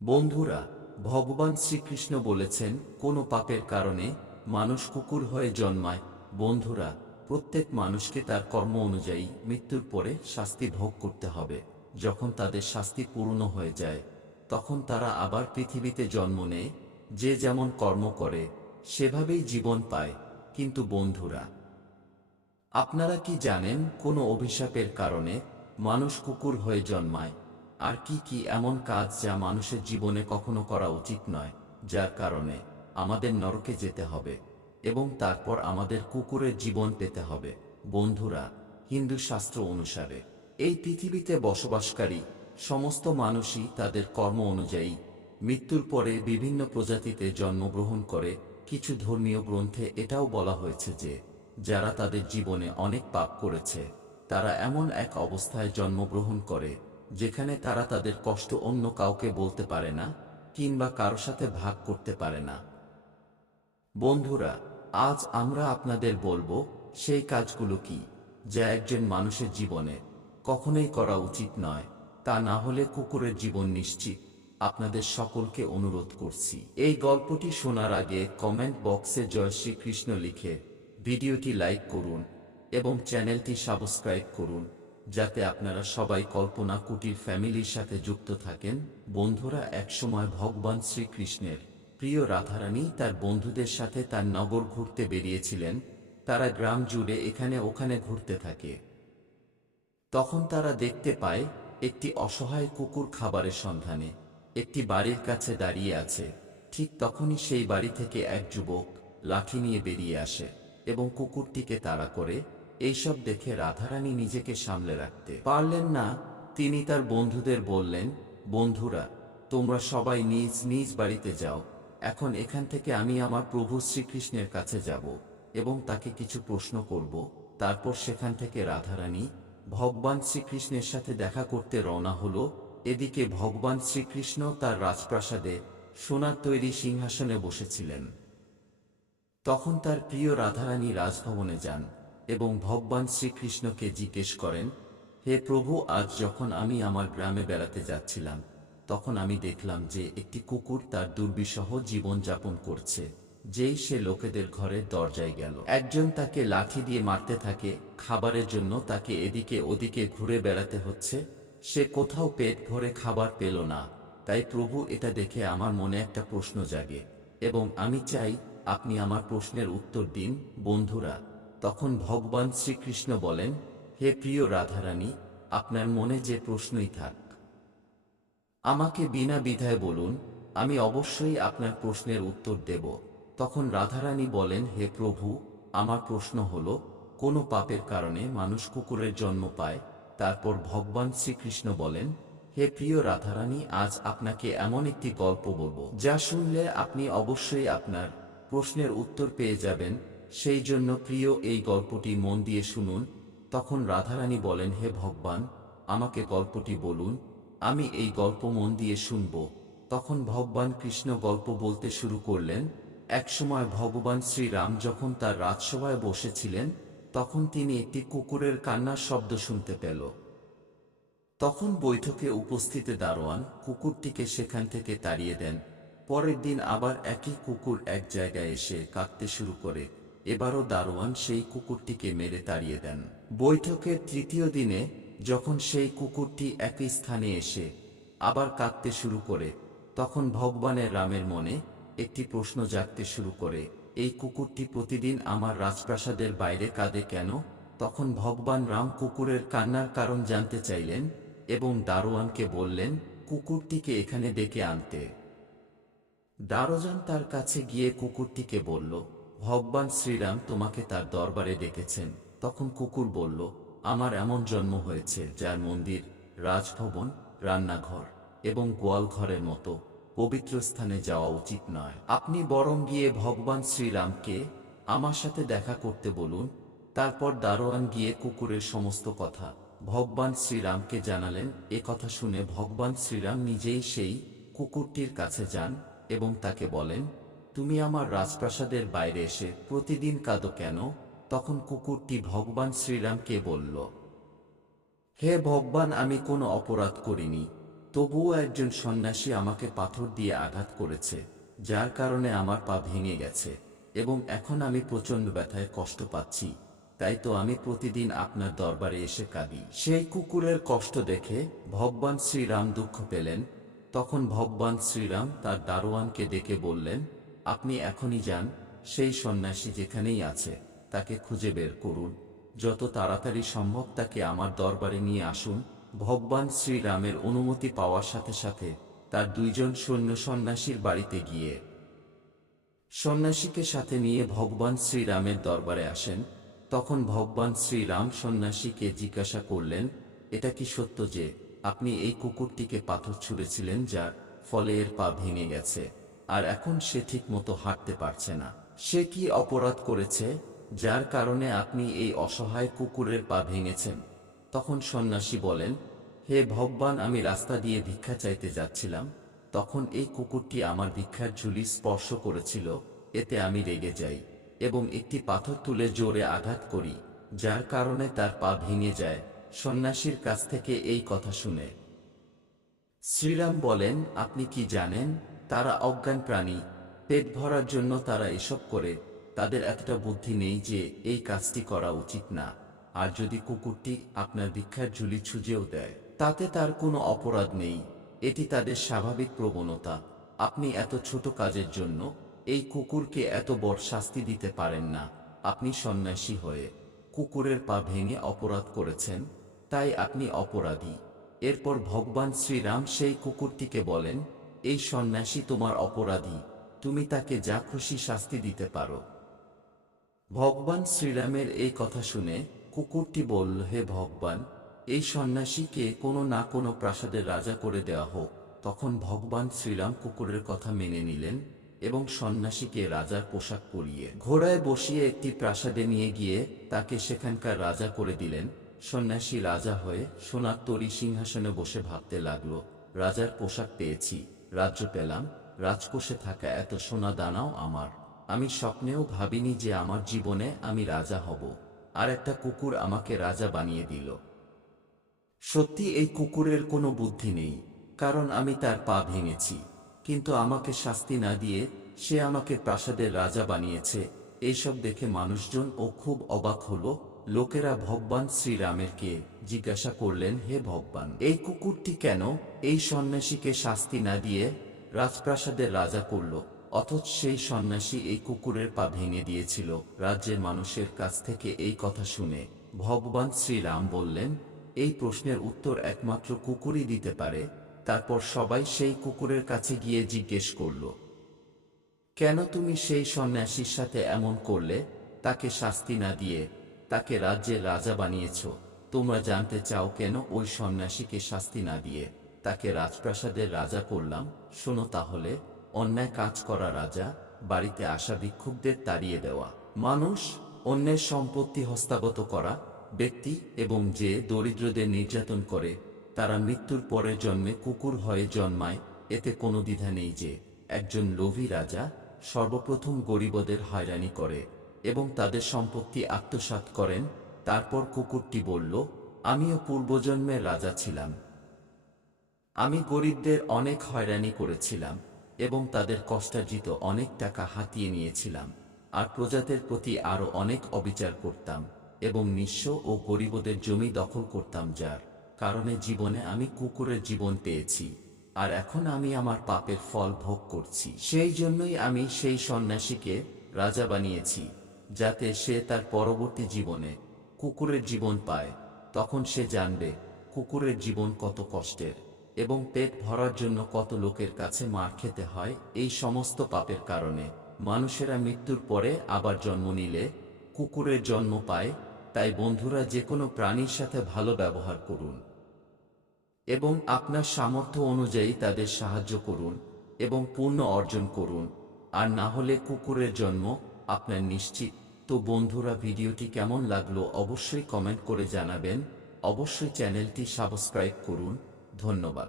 বন্ধুরা, ভগবান শ্রীকৃষ্ণ বলেছেন কোনো পাপের কারণে মানুষ কুকুর হয়ে জন্মায়। বন্ধুরা, প্রত্যেক মানুষকে তার কর্ম অনুযায়ী মৃত্যুর পরে শাস্তি ভোগ করতে হবে। যখন তাদের শাস্তি পূর্ণ হয়ে যায় তখন তারা আবার পৃথিবীতে জন্ম নেয়। যে যেমন কর্ম করে সেভাবেই জীবন পায়। কিন্তু বন্ধুরা, আপনারা কি জানেন কোনো অভিশাপের কারণে মানুষ কুকুর হয়ে জন্মায়? আর কি কি এমন কাজ যা মানুষের জীবনে কখনো করা উচিত নয়, যার কারণে আমাদের নরকে যেতে হবে এবং তারপর আমাদের কুকুরের জীবন পেতে হবে? বন্ধুরা, হিন্দু শাস্ত্র অনুসারে এই পৃথিবীতে বসবাসকারী সমস্ত মানুষই তাদের কর্ম অনুযায়ী মৃত্যুর পরে বিভিন্ন প্রজাতিতে জন্মগ্রহণ করে। কিছু ধর্মীয় গ্রন্থে এটাও বলা হয়েছে যে যারা তাদের জীবনে অনেক পাপ করেছে তারা এমন এক অবস্থায় জন্মগ্রহণ করে যেখানে তারা তাদের কষ্ট অন্য কাউকে বলতে পারে না কিংবা কারো সাথে ভাগ করতে পারে না। বন্ধুরা, আজ আমরা আপনাদের বলবো সেই কাজগুলো কি যা একজন মানুষের জীবনে কখনোই করা উচিত নয়। তা না হলে কুকুরের জীবন নিশ্চিত। আপনাদের সকলকে অনুরোধ করছি, এই গল্পটি শোনার আগে কমেন্ট বক্সে জয় শ্রীকৃষ্ণ লিখে ভিডিওটি লাইক করুন এবং চ্যানেলটি সাবস্ক্রাইব করুন, যাতে আপনারা সবাই কল্পনা কুটির ফ্যামিলির সাথে যুক্ত থাকেন। বন্ধুরা, একসময় ভগবান শ্রীকৃষ্ণের প্রিয় রাধারানী তার বন্ধুদের সাথে তার নগর ঘুরতে বেরিয়েছিলেন। তারা গ্রাম জুড়ে এখানে ওখানে ঘুরতে থাকে। তখন তারা দেখতে পায় একটি অসহায় কুকুর খাবারের সন্ধানে একটি বাড়ির কাছে দাঁড়িয়ে আছে। ঠিক তখনই সেই বাড়ি থেকে এক যুবক লাঠি নিয়ে বেরিয়ে আসে এবং কুকুরটিকে তাড়া করে। এইসব দেখে রাধারানী নিজেকে সামলে রাখতে পারলেন না। তিনি তার বন্ধুদের বললেন, বন্ধুরা, তোমরা সবাই নিজ নিজ বাড়িতে যাও। এখন এখান থেকে আমি আমার প্রভু শ্রীকৃষ্ণের কাছে যাব এবং তাকে কিছু প্রশ্ন করব। তারপর সেখান থেকে রাধারানী ভগবান শ্রীকৃষ্ণের সাথে দেখা করতে রওনা হল। এদিকে ভগবান শ্রীকৃষ্ণ তার রাজপ্রাসাদে সোনার তৈরি সিংহাসনে বসেছিলেন। তখন তার প্রিয় রাধারানী রাজভবনে যান এবং ভগবান শ্রীকৃষ্ণকে জিজ্ঞেস করেন, হে প্রভু, আজ যখন আমি আমার গ্রামে বেড়াতে যাচ্ছিলাম তখন আমি দেখলাম যে একটি কুকুর তার দুর্বিষহ জীবন যাপন করছে। যেই সে লোকেদের ঘরের দরজায় গেল, একজন তাকে লাঠি দিয়ে মারতে থাকে। খাবারের জন্য তাকে এদিকে ওদিকে ঘুরে বেড়াতে হচ্ছে। সে কোথাও পেট ভরে খাবার পেল না। তাই প্রভু, এটা দেখে আমার মনে একটা প্রশ্ন জাগে এবং আমি চাই আপনি আমার প্রশ্নের উত্তর দিন। বন্ধুরা, তখন ভগবান শ্রীকৃষ্ণ বলেন, হে প্রিয় রাধারানী, আপনার মনে যে প্রশ্নই থাক আমাকে বিনা দ্বিধায় বলুন, আমি অবশ্যই আপনার প্রশ্নের উত্তর দেব। তখন রাধারানী বলেন, হে প্রভু, আমার প্রশ্ন হল, কোনো পাপের কারণে মানুষ কুকুরের জন্ম পায়? তারপর ভগবান শ্রীকৃষ্ণ বলেন, হে প্রিয় রাধারানী, আজ আপনাকে এমন একটি গল্প বলবো যা শুনলে আপনি অবশ্যই আপনার প্রশ্নের উত্তর পেয়ে যাবেন। সেই জন্য প্রিয়, এই গল্পটি মন দিয়ে শুনুন। তখন রাধারানী বলেন, হে ভগবান, আমাকে গল্পটি বলুন, আমি এই গল্প মন দিয়ে শুনব। তখন ভগবান কৃষ্ণ গল্প বলতে শুরু করলেন। একসময় ভগবান শ্রীরাম যখন তার রাজসভায় বসেছিলেন তখন তিনি একটি কুকুরের কান্নার শব্দ শুনতে পেল। তখন বৈঠকে উপস্থিত দারোয়ান কুকুরটিকে সেখান থেকে তাড়িয়ে দেন। পরের দিন আবার একই কুকুর এক জায়গায় এসে কাঁদতে শুরু করে। এবারও দারোয়ান সেই কুকুরটিকে মেরে তাড়িয়ে দেন। বৈঠকের তৃতীয় দিনে যখন সেই কুকুরটি একই স্থানে এসে আবার কাঁদতে শুরু করে, তখন ভগবানের রামের মনে একটি প্রশ্ন জাগতে শুরু করে, এই কুকুরটি প্রতিদিন আমার রাজপ্রাসাদের বাইরে কাঁদে কেন? তখন ভগবান রাম কুকুরের কান্নার কারণ জানতে চাইলেন এবং দারোয়ানকে বললেন কুকুরটিকে এখানে ডেকে আনতে। দারোয়ান তার কাছে গিয়ে কুকুরটিকে বলল, ভগবান শ্রীরাম তোমাকে তার দরবারে ডেকেছেন। তখন কুকুর বলল, আমার এমন জন্ম হয়েছে যার মন্দির, রাজভবন, রান্নাঘর এবং গোয়ালঘরের মতো পবিত্র স্থানে যাওয়া উচিত নয়। আপনি বরং গিয়ে ভগবান শ্রীরামকে আমার সাথে দেখা করতে বলুন। তারপর দারোয়ান গিয়ে কুকুরের সমস্ত কথা ভগবান শ্রীরামকে জানালেন। এ কথা শুনে ভগবান শ্রীরাম নিজেই সেই কুকুরটির কাছে যান এবং তাকে বলেন, তুমি আমার রাজপ্রাসাদের বাইরে এসে প্রতিদিন কাঁদো কেন? তখন কুকুরটি ভগবান শ্রীরামকে বলল, হে ভগবান, আমি কোনো অপরাধ করিনি, তবুও একজন সন্ন্যাসী আমাকে পাথর দিয়ে আঘাত করেছে, যার কারণে আমার পা ভেঙে গেছে এবং এখন আমি প্রচণ্ড ব্যথায় কষ্ট পাচ্ছি। তাই তো আমি প্রতিদিন আপনার দরবারে এসে কাঁদি। সেই কুকুরের কষ্ট দেখে ভগবান শ্রীরাম দুঃখ পেলেন। তখন ভগবান শ্রীরাম তার দারোয়ানকে ডেকে বললেন, আপনি এখনই যান, সেই সন্ন্যাসী যেখানেই আছে তাকে খুঁজে বের করুন, যত তাড়াতাড়ি সম্ভব তাকে আমার দরবারে নিয়ে আসুন। ভগবান শ্রীরামের অনুমতি পাওয়ার সাথে সাথে তার দুইজন সৈন্য সন্ন্যাসীর বাড়িতে গিয়ে সন্ন্যাসীকে সাথে নিয়ে ভগবান শ্রীরামের দরবারে আসেন। তখন ভগবান শ্রীরাম সন্ন্যাসীকে জিজ্ঞাসা করলেন, এটা কি সত্য যে আপনি এই কুকুরটিকে পাথর ছুঁড়েছিলেন, যার ফলে এর পা ভেঙে গেছে আর এখন সে ঠিক মতো হাঁটতে পারছে না? সে কি অপরাধ করেছে যার কারণে আপনি এই অসহায় কুকুরের পা ভেঙেছেন? তখন সন্ন্যাসী বলেন, হে ভগবান, আমি রাস্তা দিয়ে ভিক্ষা চাইতে যাচ্ছিলাম, তখন এই কুকুরটি আমার ভিক্ষার ঝুলি স্পর্শ করেছিল, এতে আমি রেগে যাই এবং একটি পাথর তুলে জোরে আঘাত করি, যার কারণে তার পা ভেঙে যায়। সন্ন্যাসীর কাছ থেকে এই কথা শুনে শ্রীরাম বলেন, আপনি কি জানেন, তারা অজ্ঞান প্রাণী, পেট ভরার জন্য তারা এসব করে, তাদের এতটা বুদ্ধি নেই যে এই কাজটি করা উচিত না। আর যদি কুকুরটি আপনার ভিক্ষার ঝুলি ছুঁজেও দেয়, তাতে তার কোনো অপরাধ নেই, এটি তাদের স্বাভাবিক প্রবণতা। আপনি এত ছোট কাজের জন্য এই কুকুরকে এত বড় শাস্তি দিতে পারেন না। আপনি সন্ন্যাসী হয়ে কুকুরের পা ভেঙে অপরাধ করেছেন, তাই আপনি অপরাধী। এরপর ভগবান শ্রীরাম সেই কুকুরটিকে বলেন, এই সন্ন্যাসী তোমার অপরাধী, তুমি তাকে যা খুশি শাস্তি দিতে পারো। ভগবান শ্রীরামের এই কথা শুনে কুকুরটি বলল, হে ভগবান, এই সন্ন্যাসীকে কোনো না কোনো প্রাসাদের রাজা করে দেওয়া হোক। তখন ভগবান শ্রীরাম কুকুরের কথা মেনে নিলেন এবং সন্ন্যাসীকে রাজার পোশাক পরিয়ে ঘোড়ায় বসিয়ে একটি প্রাসাদে নিয়ে গিয়ে তাকে সেখানকার রাজা করে দিলেন। সন্ন্যাসী রাজা হয়ে সোনার তরী সিংহাসনে বসে ভাবতে লাগল, রাজার পোশাক পেয়েছি, রাজ্য পেলাম, রাজকোষে থাকা এত সোনা দানাও আমার। আমি স্বপ্নেও ভাবিনি যে আমার জীবনে আমি রাজা হব, আর একটা কুকুর আমাকে রাজা বানিয়ে দিল। সত্যি এই কুকুরের কোনো বুদ্ধি নেই, কারণ আমি তার পা ভেঙেছি, কিন্তু আমাকে শাস্তি না দিয়ে সে আমাকে প্রাসাদের রাজা বানিয়েছে। এইসব দেখে মানুষজন খুব অবাক হলো। লোকেরা ভগবান শ্রীরামেরকে জিজ্ঞাসা করলেন, হে ভগবান, এই কুকুরটি কেন এই সন্ন্যাসীকে শাস্তি না দিয়ে রাজপ্রাসাদের রাজা করল, অথচ সেই সন্ন্যাসী এই কুকুরের পা ভেঙে দিয়েছিল? রাজ্যের মানুষের কাছ থেকে এই কথা শুনে ভগবান শ্রীরাম বললেন, এই প্রশ্নের উত্তর একমাত্র কুকুরই দিতে পারে। তারপর সবাই সেই কুকুরের কাছে গিয়ে জিজ্ঞেস করল, কেন তুমি সেই সন্ন্যাসীর সাথে এমন করলে, তাকে শাস্তি না দিয়ে তাকে রাজ্যের রাজা বানিয়েছ? তোমরা জানতে চাও কেন ওই সন্ন্যাসীকে শাস্তি না দিয়ে তাকে রাজপ্রাসাদের রাজা করলাম? শোনো তাহলে, অন্যায় কাজ করা রাজা, বাড়িতে আসা ভিক্ষুকদের তাড়িয়ে দেওয়া মানুষ, অন্যের সম্পত্তি হস্তগত করা ব্যক্তি এবং যে দরিদ্রদের নির্যাতন করে তারা মৃত্যুর পরের জন্মে কুকুর হয়ে জন্মায়। এতে কোনো দ্বিধা নেই যে একজন লোভী রাজা সর্বপ্রথম গরিবদের হয়রানি করে এবং তাদের সম্পত্তি আত্মসাৎ করেন। তারপর কুকুরটি বলল, আমিও পূর্বজন্মের রাজা ছিলাম, আমি গরিবদের অনেক হয়রানি করেছিলাম এবং তাদের কষ্টার্জিত অনেক টাকা হাতিয়ে নিয়েছিলাম, আর প্রজাদের প্রতি আরও অনেক অবিচার করতাম এবং নিঃস্ব ও গরিবদের জমি দখল করতাম, যার কারণে জীবনে আমি কুকুরের জীবন পেয়েছি, আর এখন আমি আমার পাপের ফল ভোগ করছি। সেই জন্যই আমি সেই সন্ন্যাসীকে রাজা বানিয়েছি, যাতে সে তার পরবর্তী জীবনে কুকুরের জীবন পায়। তখন সে জানবে কুকুরের জীবন কত কষ্টের এবং পেট ভরার জন্য কত লোকের কাছে মার খেতে হয়। এই সমস্ত পাপের কারণে মানুষেরা মৃত্যুর পরে আবার জন্ম নিলে কুকুরের জন্ম পায়। তাই বন্ধুরা, যে কোনো প্রাণীর সাথে ভালো ব্যবহার করুন এবং আপনার সামর্থ্য অনুযায়ী তাদের সাহায্য করুন এবং পুণ্য অর্জন করুন, আর না হলে কুকুরের জন্ম আপনার নিশ্চিত। তো বন্ধুরা, ভিডিওটি কেমন লাগলো অবশ্যই কমেন্ট করে জানাবেন। অবশ্যই চ্যানেলটি সাবস্ক্রাইব করুন। ধন্যবাদ।